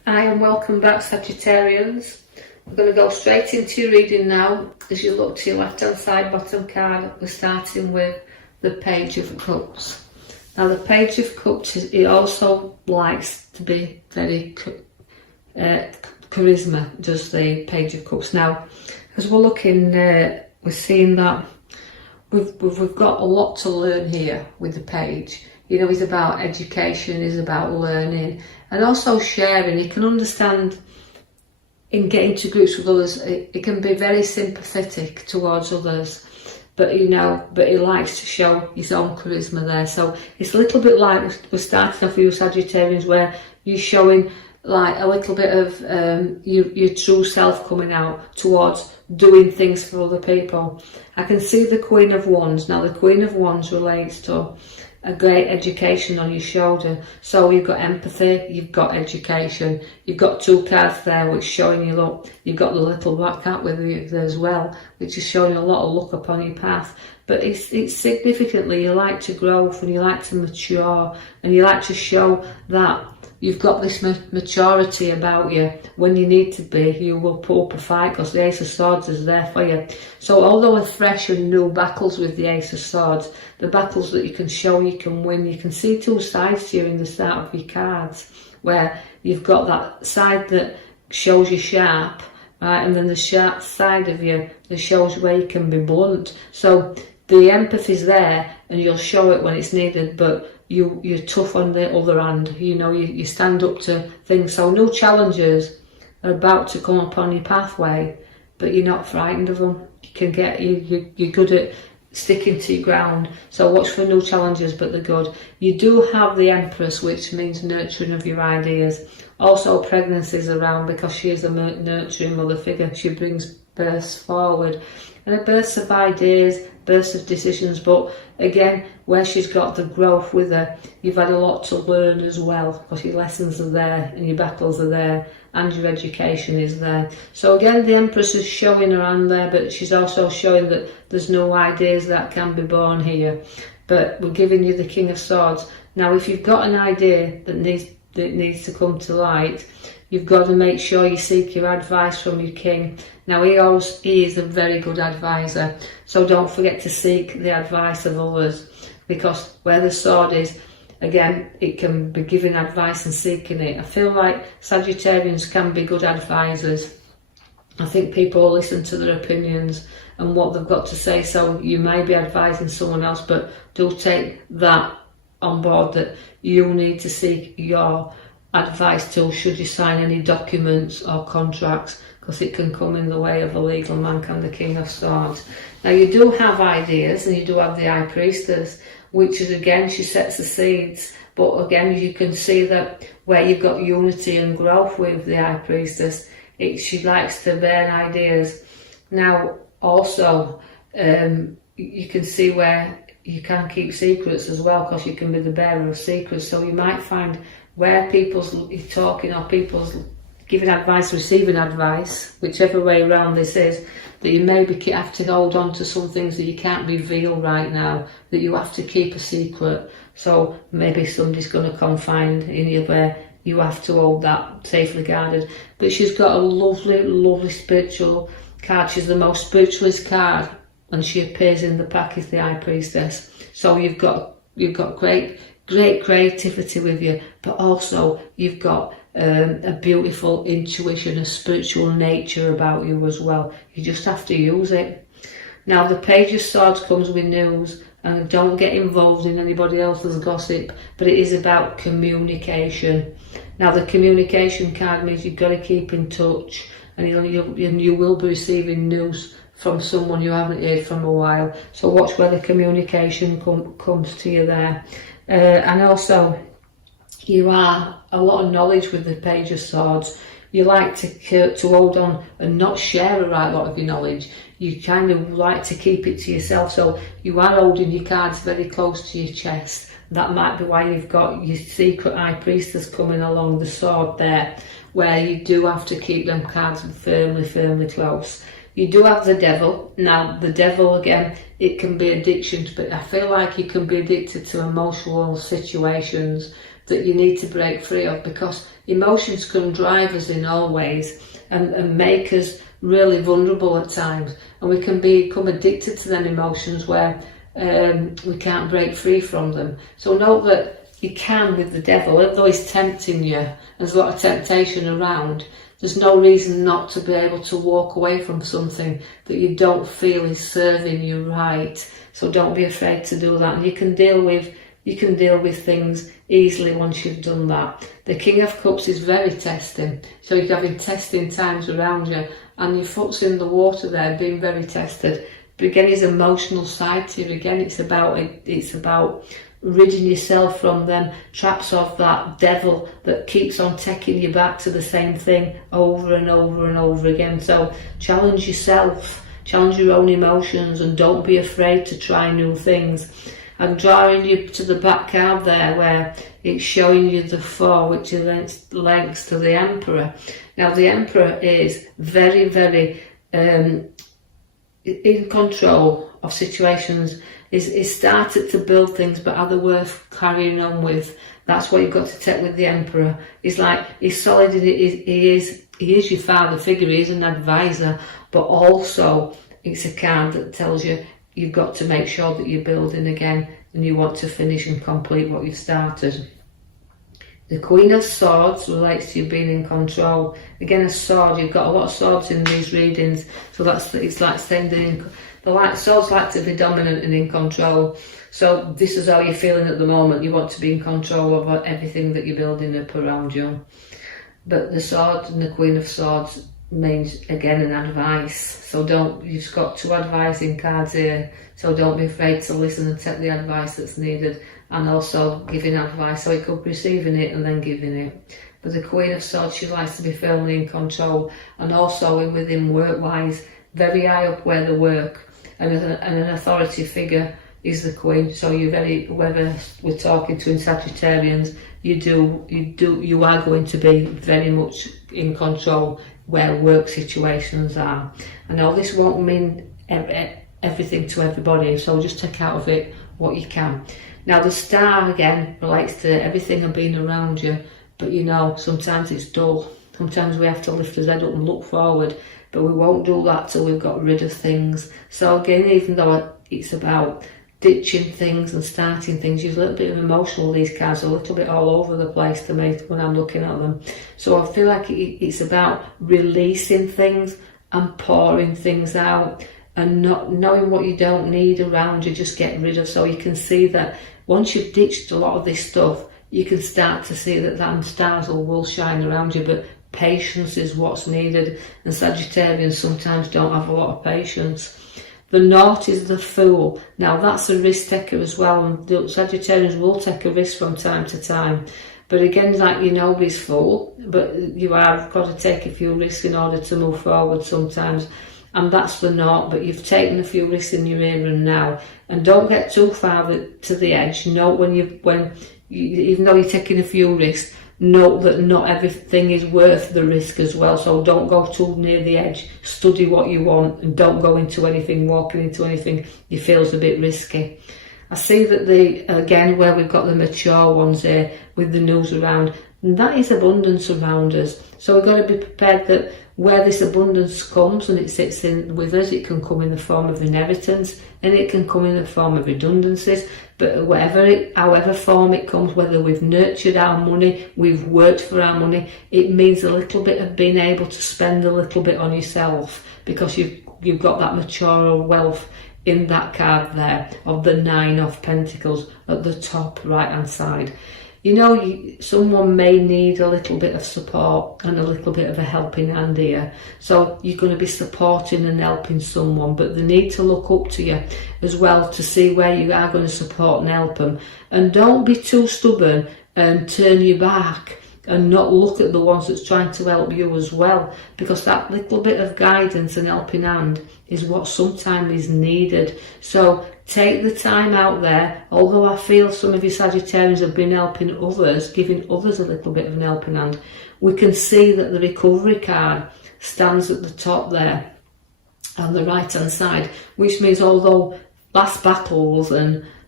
Hi and welcome back, Sagittarians. We're going to go straight into your reading now. As you look to your left hand side bottom card, we're starting with the Page of Cups. Now the Page of Cups, it also likes to be very charisma, does the Page of Cups. Now as we're looking, we're seeing that we've got a lot to learn here with the page. You know, it's about education, it's about learning and also sharing. You can understand in getting to grips with others, it can be very sympathetic towards others, but he likes to show his own charisma there. So it's a little bit like we're starting off with you Sagittarians, where you're showing like a little bit of your true self coming out towards doing things for other people. I can see the Queen of Wands. Now the Queen of Wands relates to a great education on your shoulder. So you've got empathy, you've got education, you've got two cards there which showing you look. You've got the little black cat with you there as well, which is showing a lot of luck upon your path. But it's significantly you like to grow and you like to mature and you like to show that you've got this maturity about you. When you need to be, you will put up a fight because the Ace of Swords is there for you. So although a fresh and new battles with the Ace of Swords, the battles that you can show you can win, you can see two sides to you in the start of your cards, where you've got that side that shows you sharp, right, and then the sharp side of you that shows where you can be blunt. So the empathy's there and you'll show it when it's needed, but you're tough on the other hand. You know, you stand up to things. So new challenges are about to come upon your pathway, but you're not frightened of them. You can get you're good at sticking to your ground. So watch for new challenges, but they're good. You do have the Empress, which means nurturing of your ideas. Also pregnancy's around because she is a nurturing mother figure. She brings births forward and a births of ideas, births of decisions, but again, where she's got the growth with her, you've had a lot to learn as well, because your lessons are there and your battles are there and your education is there. So again, the Empress is showing her hand there, but she's also showing that there's no ideas that can be born here. But we're giving you the King of Swords. Now if you've got an idea that needs to come to light, you've got to make sure you seek your advice from your king. Now he is a very good advisor, so don't forget to seek the advice of others, because where the sword is, again, it can be giving advice and seeking it. I feel like Sagittarians can be good advisors. I think people will listen to their opinions and what they've got to say, so you may be advising someone else, but do take that on board, that you need to seek your advice too should you sign any documents or contracts, because it can come in the way of a legal man, can the King of Swords. Now you do have ideas and you do have the High Priestess, which is again, she sets the seeds, but again you can see that where you've got unity and growth with the High Priestess, she likes to bear ideas. Now also you can see where you can keep secrets as well, because you can be the bearer of secrets. So you might find where people's talking or people's giving advice, receiving advice, whichever way around this is, that you maybe have to hold on to some things that you can't reveal right now, that you have to keep a secret. So maybe somebody's going to confide in you where you have to hold that safely guarded. But she's got a lovely, lovely spiritual card. She's the most spiritualist card, and she appears in the pack as the High Priestess. So you've got great creativity with you, but also you've got a beautiful intuition, a spiritual nature about you as well. You just have to use it. Now the Page of Swords comes with news, and don't get involved in anybody else's gossip, but it is about communication. Now the communication card means you've got to keep in touch, and you will be receiving news from someone you haven't heard from a while. So watch where the communication comes to you there. And also, you are a lot of knowledge with the Page of Swords. You like to hold on and not share a right lot of your knowledge. You kind of like to keep it to yourself. So you are holding your cards very close to your chest. That might be why you've got your secret High Priestess coming along the sword there, where you do have to keep them cards firmly close. You do have the Devil. Now the Devil, again, it can be addictions, but I feel like you can be addicted to emotional situations that you need to break free of, because emotions can drive us in all ways and make us really vulnerable at times, and we can become addicted to them emotions where we can't break free from them. So note that you can with the devil, although he's tempting you, there's a lot of temptation around, there's no reason not to be able to walk away from something that you don't feel is serving you right. So don't be afraid to do that, and you can deal with things easily once you've done that. The King of Cups is very testing, so you're having testing times around you, and your foot's in the water there, being very tested. But again, his emotional side to you, again, it's about ridding yourself from them traps of that devil that keeps on taking you back to the same thing over and over and over again. So challenge yourself, challenge your own emotions, and don't be afraid to try new things. I'm drawing you to the back card there where it's showing you the 4, which is links to the Emperor. Now the Emperor is very, very in control of situations, is started to build things, but are they worth carrying on with? That's what you've got to take with the Emperor. He's solid, he is your father figure, he is an advisor, but also it's a card that tells you you've got to make sure that you're building again and you want to finish and complete what you've started. The Queen of Swords relates to you being in control. Again, a sword, you've got a lot of swords in these readings, so it's like saying swords like to be dominant and in control. So this is how you're feeling at the moment. You want to be in control of everything that you're building up around you. But the sword and the Queen of Swords means, again, an advice. So you've got 2 advising cards here, so don't be afraid to listen and take the advice that's needed, and also giving advice, so it could be receiving it and then giving it. But the Queen of Swords, she likes to be firmly in control, and also within work-wise, very high up where they work, and an authority figure is the Queen. So whether we're talking to Sagittarians, you are going to be very much in control where work situations are. I know this won't mean everything to everybody, so just take out of it what you can. Now the Star again relates to everything and being around you, but sometimes it's dull. Sometimes we have to lift our head up and look forward, but we won't do that till we've got rid of things. So again, even though it's about ditching things and starting things, you're a little bit of emotional, these cards are a little bit all over the place to me when I'm looking at them. So I feel like it's about releasing things and pouring things out, and not knowing what you don't need around you, just get rid of. So you can see that once you've ditched a lot of this stuff, you can start to see that stars will shine around you, but patience is what's needed, and Sagittarians sometimes don't have a lot of patience. The North is the Fool. Now that's a risk taker as well, and the Sagittarians will take a risk from time to time. But again, like nobody's fool, but you have got to take a few risks in order to move forward sometimes. And that's the North, but you've taken a few risks in your here and now. And don't get too far to the edge. Note even though you're taking a few risks, note that not everything is worth the risk as well. So don't go too near the edge. Study what you want and don't go into anything, walking into anything you feel is a bit risky. I see that again, where we've got the mature ones here with the news around, and that is abundance around us. So we've got to be prepared that where this abundance comes and it sits in with us, it can come in the form of inheritance and it can come in the form of redundancies. But however form it comes, whether we've nurtured our money, we've worked for our money, it means a little bit of being able to spend a little bit on yourself, because you've got that mature wealth in that card there of the 9 of Pentacles at the top right hand side. Someone may need a little bit of support and a little bit of a helping hand here. So you're going to be supporting and helping someone, but they need to look up to you as well to see where you are going to support and help them. And don't be too stubborn and turn your back and not look at the ones that's trying to help you as well, because that little bit of guidance and helping hand is what sometimes is needed. So take the time out there. Although I feel some of you Sagittarians have been helping others, giving others a little bit of an helping hand, we can see that the recovery card stands at the top there on the right hand side, which means although last battles and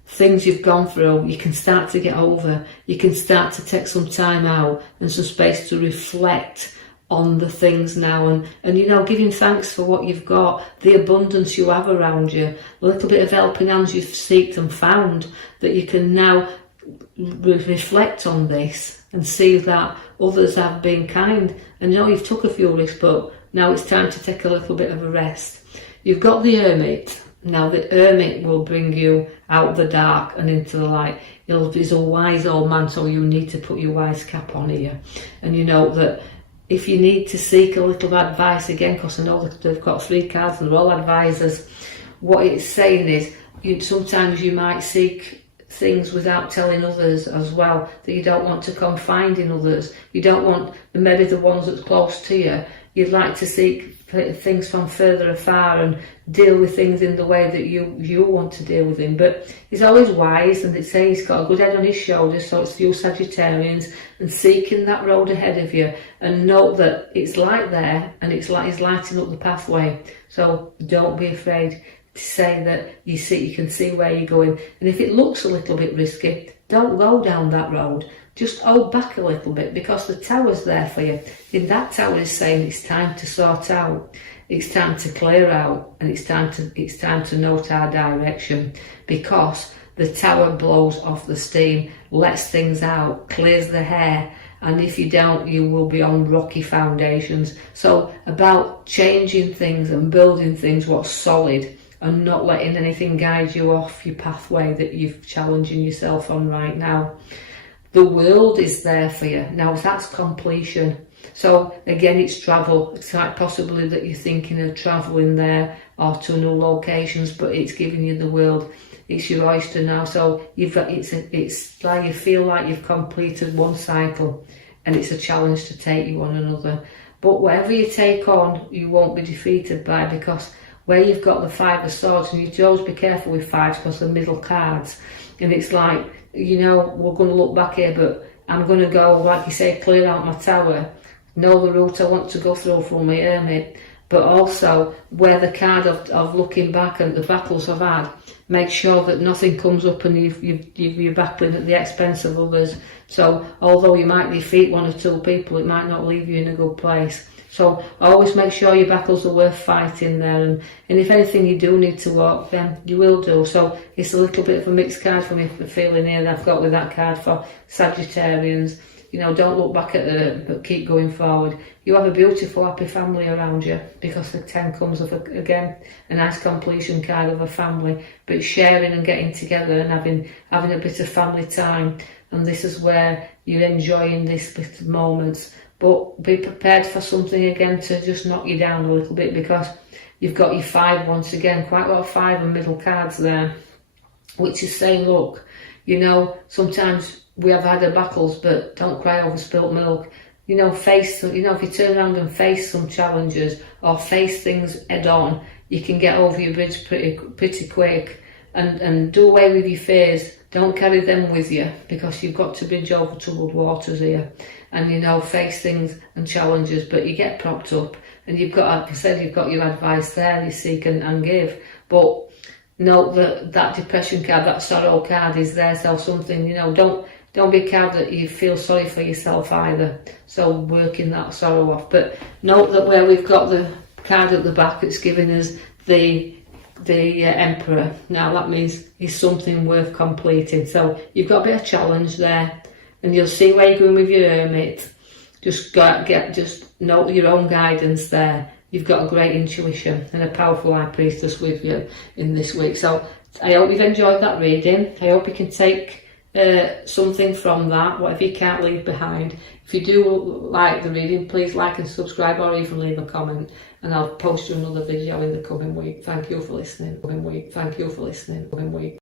things you've gone through, you can start to get over. You can start to take some time out and some space to reflect on the things now, and you know, giving thanks for what you've got, the abundance you have around you, a little bit of helping hands you've sought and found, that you can now reflect on this and see that others have been kind. And you know, you've took a few risks, but now it's time to take a little bit of a rest. You've got the Hermit. Now the Hermit will bring you out the dark and into the light. He's a wise old man, so you need to put your wise cap on here. And you know that if you need to seek a little advice again, because I know that they've got 3 cards and they're all advisors, what it's saying is sometimes you might seek things without telling others as well, that you don't want to confide in others. You don't want maybe the ones that's close to you. You'd like to seek things from further afar and deal with things in the way that you want to deal with them. But he's always wise, and they say he's got a good head on his shoulders, so it's you Sagittarians, and seeking that road ahead of you, and note that it's light there, and it's like he's lighting up the pathway. So don't be afraid to say that you can see where you're going. And if it looks a little bit risky, don't go down that road. Just hold back a little bit, because the tower's there for you. In that tower is saying it's time to sort out, it's time to clear out, and it's time to note our direction, because the tower blows off the steam, lets things out, clears the hair, and if you don't, you will be on rocky foundations. So about changing things and building things what's solid, and not letting anything guide you off your pathway that you're challenging yourself on right now. The world is there for you. Now that's completion. So again, it's travel. It's quite possibly that you're thinking of travelling there or to new locations, but it's giving you the world. It's your oyster now. So it's like you feel like you've completed one cycle, and it's a challenge to take you on another. But whatever you take on, you won't be defeated by, because where you've got the 5 of Swords, and you have to always be careful with 5s because they're middle cards, and it's like, you know, we're going to look back here, but I'm going to go, like you say, clear out my tower, know the route I want to go through for my Hermit, but also where the card of looking back and the battles I've had, make sure that nothing comes up and you're battling at the expense of others. So although you might defeat 1 or 2 people, it might not leave you in a good place. So always make sure your battles are worth fighting there, and if anything you do need to walk, then you will do. So it's a little bit of a mixed card for me, the feeling here that I've got with that card for Sagittarians. You know, don't look back at it, but keep going forward. You have a beautiful, happy family around you, because the 10 comes of, again, a nice completion card of a family, but sharing and getting together and having a bit of family time. And this is where you're enjoying this bit of moments. But be prepared for something again to just knock you down a little bit, because you've got your 5 once again, quite a lot of 5 and middle cards there, which is saying, look, you know, sometimes we have had our battles, but don't cry over spilt milk. You know, face them, you know, if you turn around and face some challenges or face things head on, you can get over your bridge pretty quick, and do away with your fears. Don't carry them with you, because you've got to bridge over troubled waters here, and you know, face things and challenges, but you get propped up, and you've got, like I said, you've got your advice there, you seek and give. But note that depression card, that sorrow card is there, so something, you know, don't be a card that you feel sorry for yourself either, so working that sorrow off. But note that where we've got the card at the back, it's giving us the Emperor. Now that means it's something worth completing, so you've got a bit of challenge there, and you'll see where you're going with your Hermit. Just note your own guidance there. You've got a great intuition and a powerful High Priestess with you in this week. So I hope you've enjoyed that reading. I hope you can take something from that, whatever you can't leave behind. If you do like the reading, please like and subscribe, or even leave a comment, and I'll post you another video in the coming week. Thank you for listening.